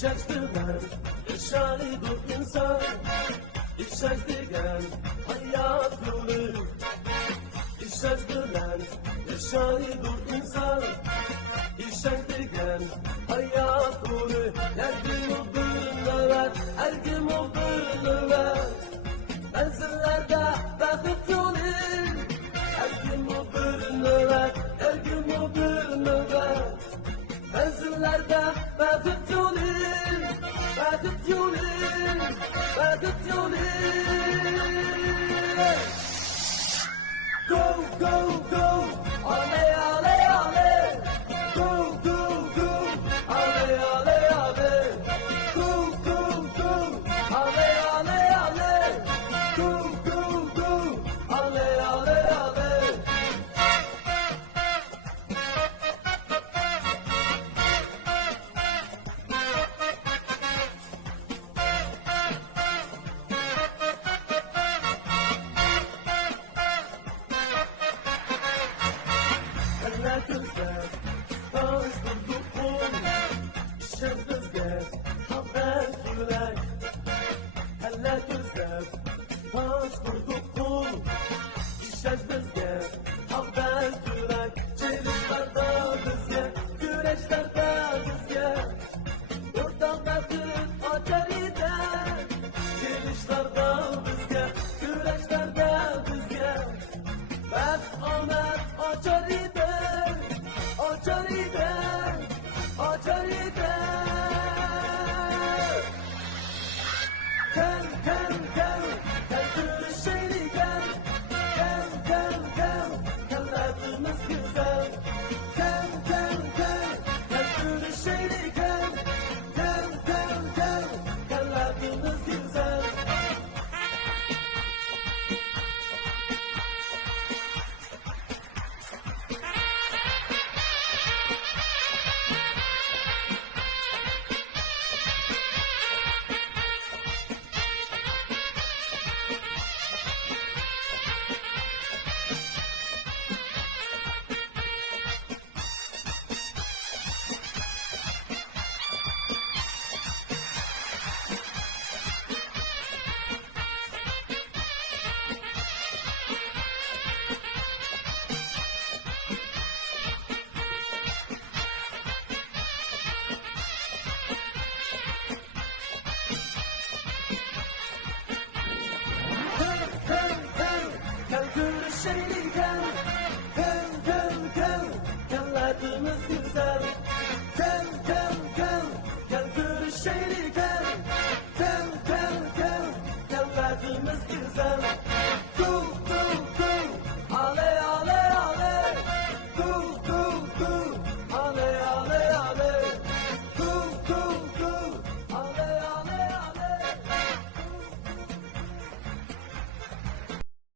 İşaçtılar, şahit insan. İşaçtılar, hayat yolu. İşaçtılar, şahit insan. İşaçtılar, hayat yolu. Her gün o bölümler, her gün o bölümler. Menzillerde bakıp yolu. Her gün o bölümler, her gün o bölümler. Menzillerde bakıp yolu. Bakıp yolu, bakıp yolu. Go, go, go, ale, ale, ale. Go, go, go, ale, ale, ale. Go, go, go, ale, ale, ale. Go, go, go, ale, ale, ale. Eller gözler, taş vurdukun. İşe gözler, haber güler. Eller gözler, taş vurdukun. İşe gözler, haber güler. Çelişlerde bizge, güreşlerde bizge. Buradan bakıp açar eder. Çelişlerde bizge, güreşlerde bizge. Bak Ahmet açar eder, açar eder, açar eder. Gel, gel, gel, gel görüşelim gel. Gel, gel, gel, gel hayatımız güzel. Gel, gel, gel, gel görüşelim gel. Gel, gel, gel, gel hayatımız güzel. Gel görüşelim gel. Gel, gel, gel, gel hayatımız güzel. Gel, gel, gel, gel görüşelim.